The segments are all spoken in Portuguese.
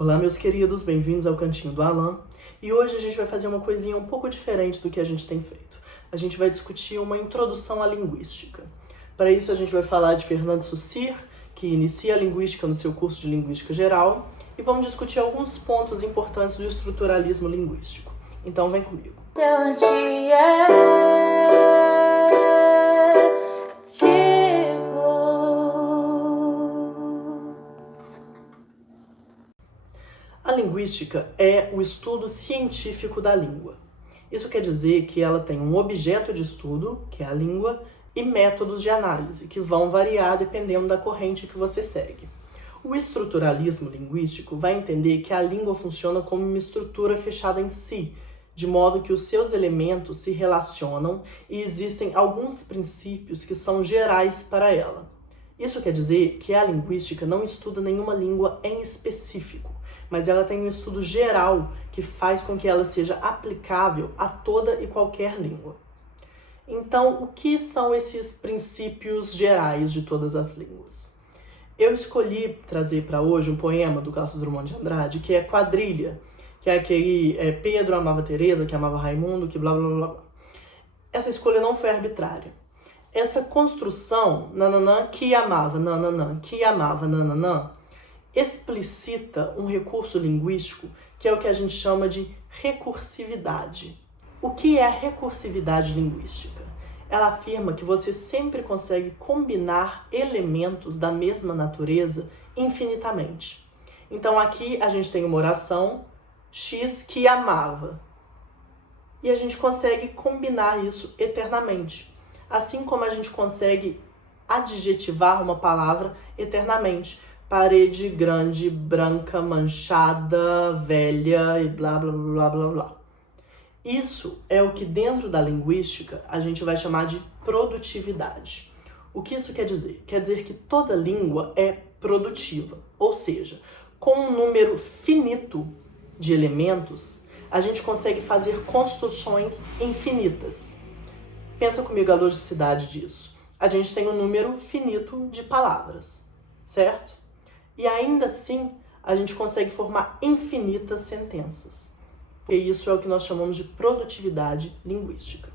Olá, meus queridos, bem-vindos ao Cantinho do Alan. E hoje a gente vai fazer uma coisinha um pouco diferente do que a gente tem feito. A gente vai discutir uma introdução à linguística. Para isso a gente vai falar de Fernando Saussure, que inicia a linguística no seu curso de Linguística Geral, e vamos discutir alguns pontos importantes do estruturalismo linguístico. Então vem comigo. A linguística é o estudo científico da língua. Isso quer dizer que ela tem um objeto de estudo, que é a língua, e métodos de análise, que vão variar dependendo da corrente que você segue. O estruturalismo linguístico vai entender que a língua funciona como uma estrutura fechada em si, de modo que os seus elementos se relacionam e existem alguns princípios que são gerais para ela. Isso quer dizer que a linguística não estuda nenhuma língua em específico, mas ela tem um estudo geral que faz com que ela seja aplicável a toda e qualquer língua. Então, o que são esses princípios gerais de todas as línguas? Eu escolhi trazer para hoje um poema do Carlos Drummond de Andrade, que é Quadrilha, que é aquele Pedro amava Teresa, que amava Raimundo, que blá blá blá blá. Essa escolha não foi arbitrária. Essa construção, nananã, que amava, nananã, que amava, nananã, explicita um recurso linguístico que é o que a gente chama de recursividade. O que é a recursividade linguística? Ela afirma que você sempre consegue combinar elementos da mesma natureza infinitamente. Então aqui a gente tem uma oração X que amava. E a gente consegue combinar isso eternamente. Assim como a gente consegue adjetivar uma palavra eternamente. Parede grande, branca, manchada, velha e blá blá blá blá blá. Isso é o que dentro da linguística a gente vai chamar de produtividade. O que isso quer dizer? Quer dizer que toda língua é produtiva, ou seja, com um número finito de elementos, a gente consegue fazer construções infinitas. Pensa comigo a logicidade disso. A gente tem um número finito de palavras, certo? E ainda assim, a gente consegue formar infinitas sentenças. E isso é o que nós chamamos de produtividade linguística.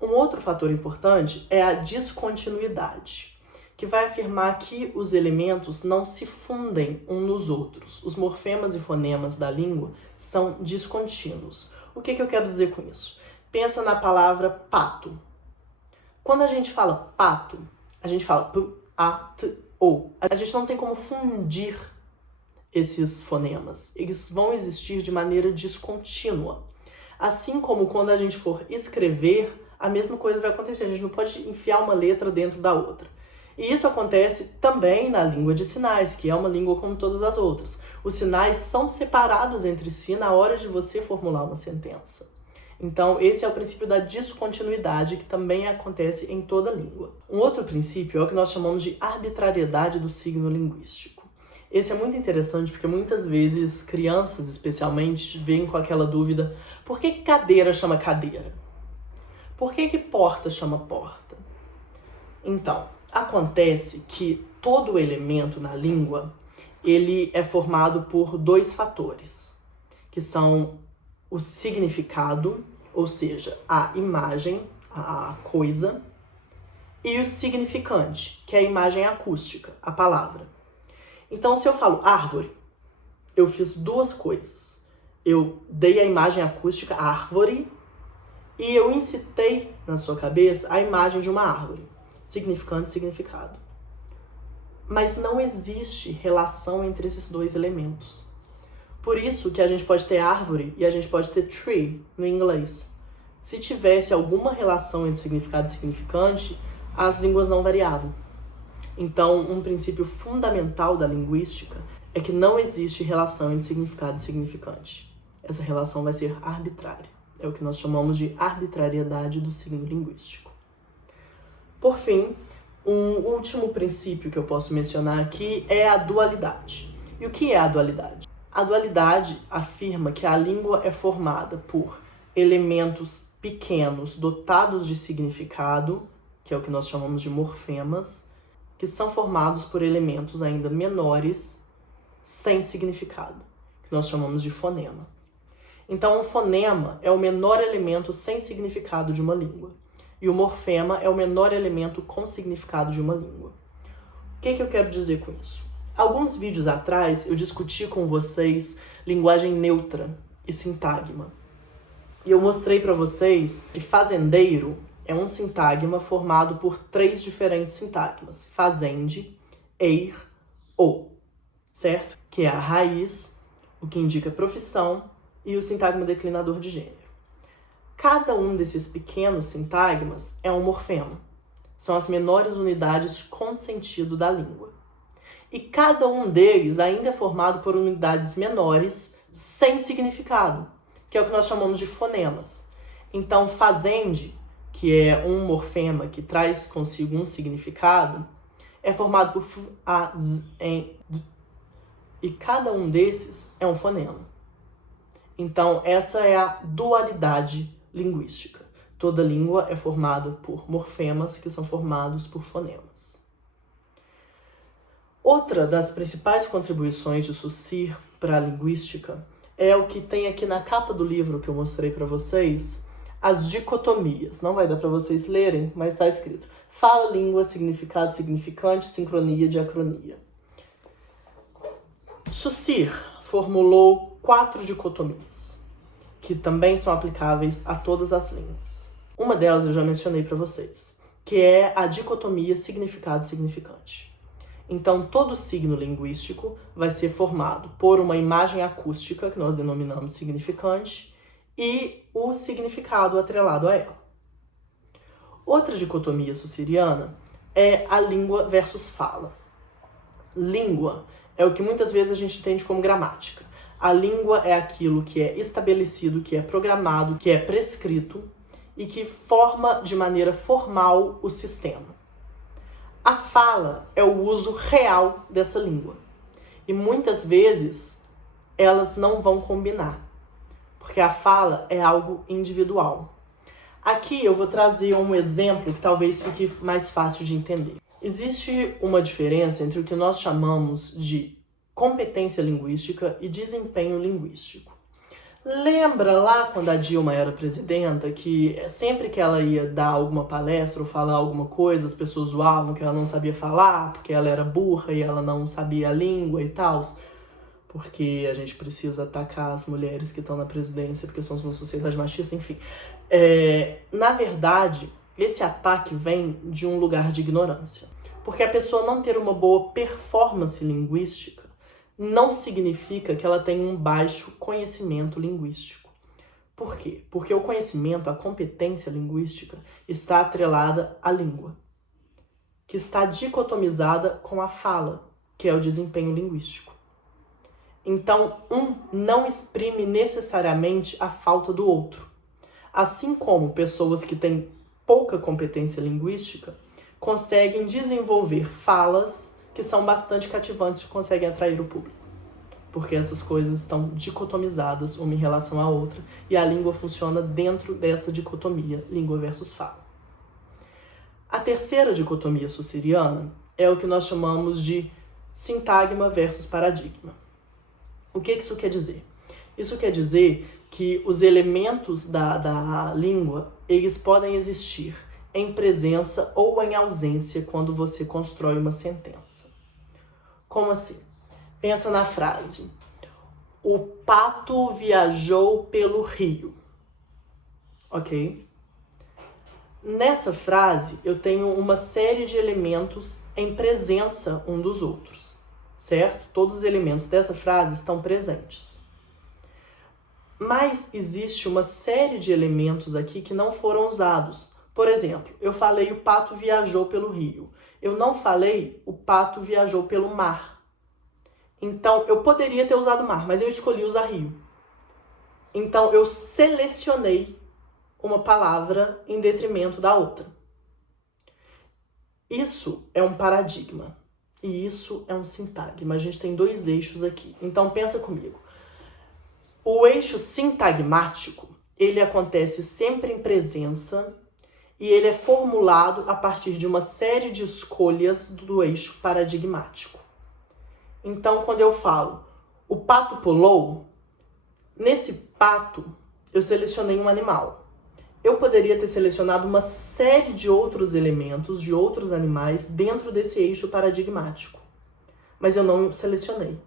Um outro fator importante é a descontinuidade, que vai afirmar que os elementos não se fundem uns nos outros. Os morfemas e fonemas da língua são descontínuos. O que eu quero dizer com isso? Pensa na palavra pato. Quando a gente fala pato, a gente fala p, a, t, o. A gente não tem como fundir esses fonemas. Eles vão existir de maneira descontínua. Assim como quando a gente for escrever, a mesma coisa vai acontecer. A gente não pode enfiar uma letra dentro da outra. E isso acontece também na língua de sinais, que é uma língua como todas as outras. Os sinais são separados entre si na hora de você formular uma sentença. Então, esse é o princípio da descontinuidade, que também acontece em toda língua. Um outro princípio é o que nós chamamos de arbitrariedade do signo linguístico. Esse é muito interessante porque muitas vezes crianças, especialmente, vêm com aquela dúvida: por que cadeira chama cadeira? Por que porta chama porta? Então, acontece que todo elemento na língua, ele é formado por dois fatores, que são o significado, ou seja, a imagem, a coisa, e o significante, que é a imagem acústica, a palavra. Então, se eu falo árvore, eu fiz duas coisas. Eu dei a imagem acústica árvore e eu incitei na sua cabeça a imagem de uma árvore. Significante e significado. Mas não existe relação entre esses dois elementos. Por isso que a gente pode ter árvore e a gente pode ter tree no inglês. Se tivesse alguma relação entre significado e significante, as línguas não variavam. Então, um princípio fundamental da linguística é que não existe relação entre significado e significante. Essa relação vai ser arbitrária. É o que nós chamamos de arbitrariedade do signo linguístico. Por fim, um último princípio que eu posso mencionar aqui é a dualidade. E o que é a dualidade? A dualidade afirma que a língua é formada por elementos pequenos dotados de significado, que é o que nós chamamos de morfemas, que são formados por elementos ainda menores sem significado. nós chamamos de fonema. Então, o fonema é o menor elemento sem significado de uma língua. E o morfema é o menor elemento com significado de uma língua. O que eu quero dizer com isso? Alguns vídeos atrás eu discuti com vocês linguagem neutra e sintagma. E eu mostrei para vocês que fazendeiro é um sintagma formado por 3 diferentes sintagmas. Fazende, eir, ou, certo? Que é a raiz, o que indica profissão, e o sintagma declinador de gênero. Cada um desses pequenos sintagmas é um morfema. São as menores unidades com sentido da língua. E cada um deles ainda é formado por unidades menores sem significado, que é o que nós chamamos de fonemas. Então, fazende, que é um morfema que traz consigo um significado, é formado por f, a, z, en, d, e cada um desses é um fonema. Então, essa é a dualidade linguística. Toda língua é formada por morfemas que são formados por fonemas. Outra das principais contribuições de Saussure para a linguística é o que tem aqui na capa do livro que eu mostrei para vocês, as dicotomias. Não vai dar para vocês lerem, mas está escrito: fala, língua, significado, significante, sincronia, diacronia. Saussure formulou 4 dicotomias, que também são aplicáveis a todas as línguas. Uma delas eu já mencionei para vocês, que é a dicotomia significado-significante. Então, todo signo linguístico vai ser formado por uma imagem acústica, que nós denominamos significante, e o significado atrelado a ela. Outra dicotomia saussuriana é a língua versus fala. Língua é o que muitas vezes a gente entende como gramática. A língua é aquilo que é estabelecido, que é programado, que é prescrito e que forma de maneira formal o sistema. A fala é o uso real dessa língua. E muitas vezes elas não vão combinar, porque a fala é algo individual. Aqui eu vou trazer um exemplo que talvez fique mais fácil de entender. Existe uma diferença entre o que nós chamamos de competência linguística e desempenho linguístico. Lembra lá quando a Dilma era presidenta que sempre que ela ia dar alguma palestra ou falar alguma coisa, as pessoas zoavam que ela não sabia falar, porque ela era burra e ela não sabia a língua e tal, porque a gente precisa atacar as mulheres que estão na presidência porque somos uma sociedade machista, enfim. Na verdade, esse ataque vem de um lugar de ignorância, porque a pessoa não ter uma boa performance linguística não significa que ela tem um baixo conhecimento linguístico. Por quê? Porque o conhecimento, a competência linguística, está atrelada à língua, que está dicotomizada com a fala, que é o desempenho linguístico. Então, um não exprime necessariamente a falta do outro. Assim como pessoas que têm pouca competência linguística conseguem desenvolver falas que são bastante cativantes e conseguem atrair o público. Porque essas coisas estão dicotomizadas uma em relação à outra e a língua funciona dentro dessa dicotomia, língua versus fala. A terceira dicotomia saussuriana é o que nós chamamos de sintagma versus paradigma. O que isso quer dizer? Isso quer dizer que os elementos da língua, eles podem existir em presença ou em ausência quando você constrói uma sentença. Como assim? Pensa na frase: o pato viajou pelo rio. Ok? Nessa frase, eu tenho uma série de elementos em presença um dos outros, certo? Todos os elementos dessa frase estão presentes. Mas existe uma série de elementos aqui que não foram usados. Por exemplo, eu falei o pato viajou pelo rio. Eu não falei o pato viajou pelo mar. Então, eu poderia ter usado mar, mas eu escolhi usar rio. Então, eu selecionei uma palavra em detrimento da outra. Isso é um paradigma. E isso é um sintagma. A gente tem 2 eixos aqui. Então, pensa comigo. O eixo sintagmático, ele acontece sempre em presença e ele é formulado a partir de uma série de escolhas do eixo paradigmático. Então, quando eu falo O pato pulou. Nesse pato, eu selecionei um animal. Eu poderia ter selecionado uma série de outros elementos, de outros animais, dentro desse eixo paradigmático. Mas eu não selecionei.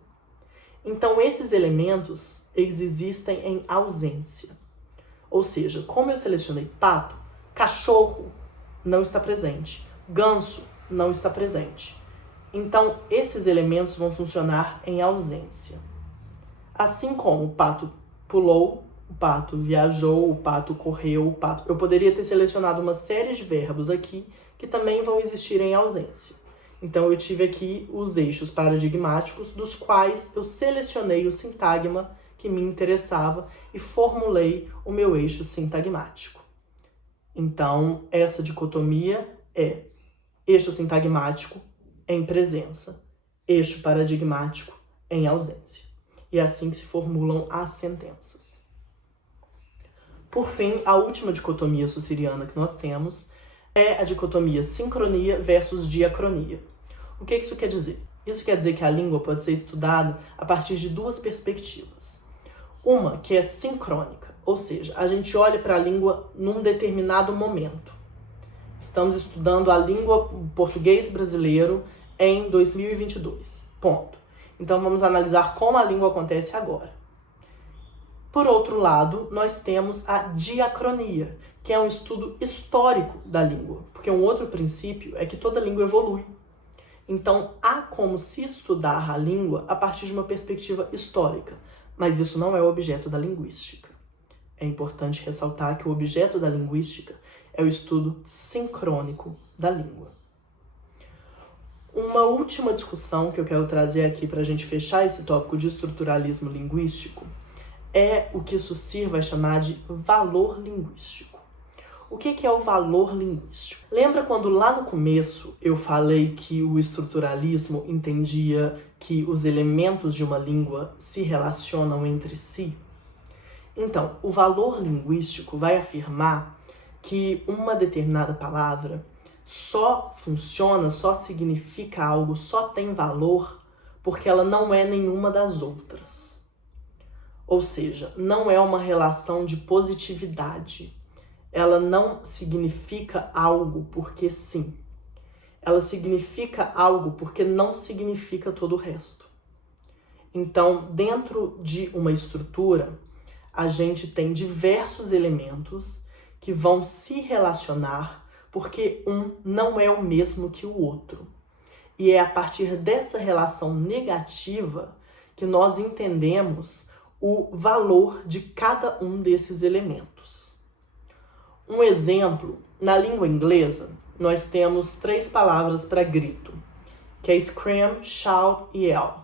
Então, esses elementos, eles existem em ausência. Ou seja, como eu selecionei pato, cachorro não está presente, ganso não está presente. Então, esses elementos vão funcionar em ausência. Assim como o pato pulou, o pato viajou, o pato correu, o pato... Eu poderia ter selecionado uma série de verbos aqui que também vão existir em ausência. Então, eu tive aqui os eixos paradigmáticos, dos quais eu selecionei o sintagma que me interessava e formulei o meu eixo sintagmático. Então, essa dicotomia é eixo sintagmático em presença, eixo paradigmático em ausência. E é assim que se formulam as sentenças. Por fim, a última dicotomia sussiriana que nós temos é a dicotomia sincronia versus diacronia. O que isso quer dizer? Isso quer dizer que a língua pode ser estudada a partir de duas perspectivas. Uma que é sincrônica, ou seja, a gente olha para a língua num determinado momento. Estamos estudando a língua português brasileiro em 2022. Ponto. Então vamos analisar como a língua acontece agora. Por outro lado, nós temos a diacronia, que é um estudo histórico da língua, porque um outro princípio é que toda língua evolui. Então há como se estudar a língua a partir de uma perspectiva histórica, mas isso não é o objeto da linguística. É importante ressaltar que o objeto da linguística é o estudo sincrônico da língua. Uma última discussão que eu quero trazer aqui para a gente fechar esse tópico de estruturalismo linguístico é o que Saussure vai chamar de valor linguístico. O que é o valor linguístico? Lembra quando lá no começo eu falei que o estruturalismo entendia que os elementos de uma língua se relacionam entre si? Então, o valor linguístico vai afirmar que uma determinada palavra só funciona, só significa algo, só tem valor porque ela não é nenhuma das outras. Ou seja, não é uma relação de positividade. Ela não significa algo porque sim. Ela significa algo porque não significa todo o resto. Então, dentro de uma estrutura, a gente tem diversos elementos que vão se relacionar porque um não é o mesmo que o outro. E é a partir dessa relação negativa que nós entendemos o valor de cada um desses elementos. Um exemplo, na língua inglesa, nós temos 3 palavras para grito, que é scream, shout e yell.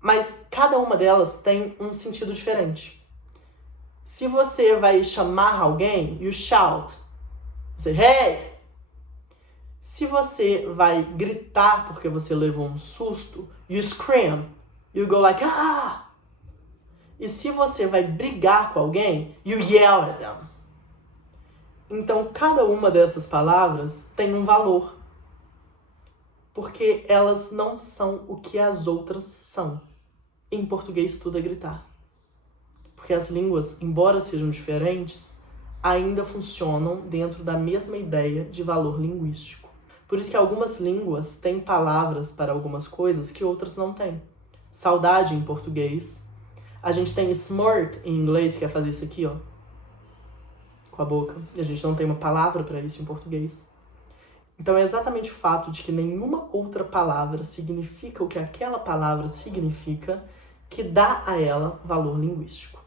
Mas cada uma delas tem um sentido diferente. Se você vai chamar alguém, you shout. Você, hey! Se você vai gritar porque você levou um susto, you scream. You go like, ah! E se você vai brigar com alguém, you yell at them. Então, cada uma dessas palavras tem um valor. Porque elas não são o que as outras são. Em português, tudo é gritar. Porque as línguas, embora sejam diferentes, ainda funcionam dentro da mesma ideia de valor linguístico. Por isso que algumas línguas têm palavras para algumas coisas que outras não têm. Saudade em português. A gente tem smirk em inglês, que é fazer isso aqui, ó, com a boca. E a gente não tem uma palavra para isso em português. Então é exatamente o fato de que nenhuma outra palavra significa o que aquela palavra significa que dá a ela valor linguístico.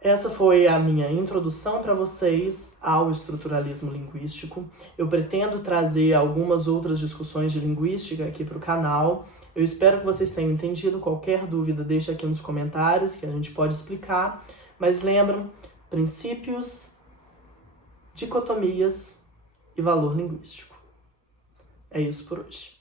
Essa foi a minha introdução para vocês ao estruturalismo linguístico. Eu pretendo trazer algumas outras discussões de linguística aqui para o canal. Eu espero que vocês tenham entendido. Qualquer dúvida, deixa aqui nos comentários que a gente pode explicar. Mas lembram, princípios, dicotomias e valor linguístico. É isso por hoje.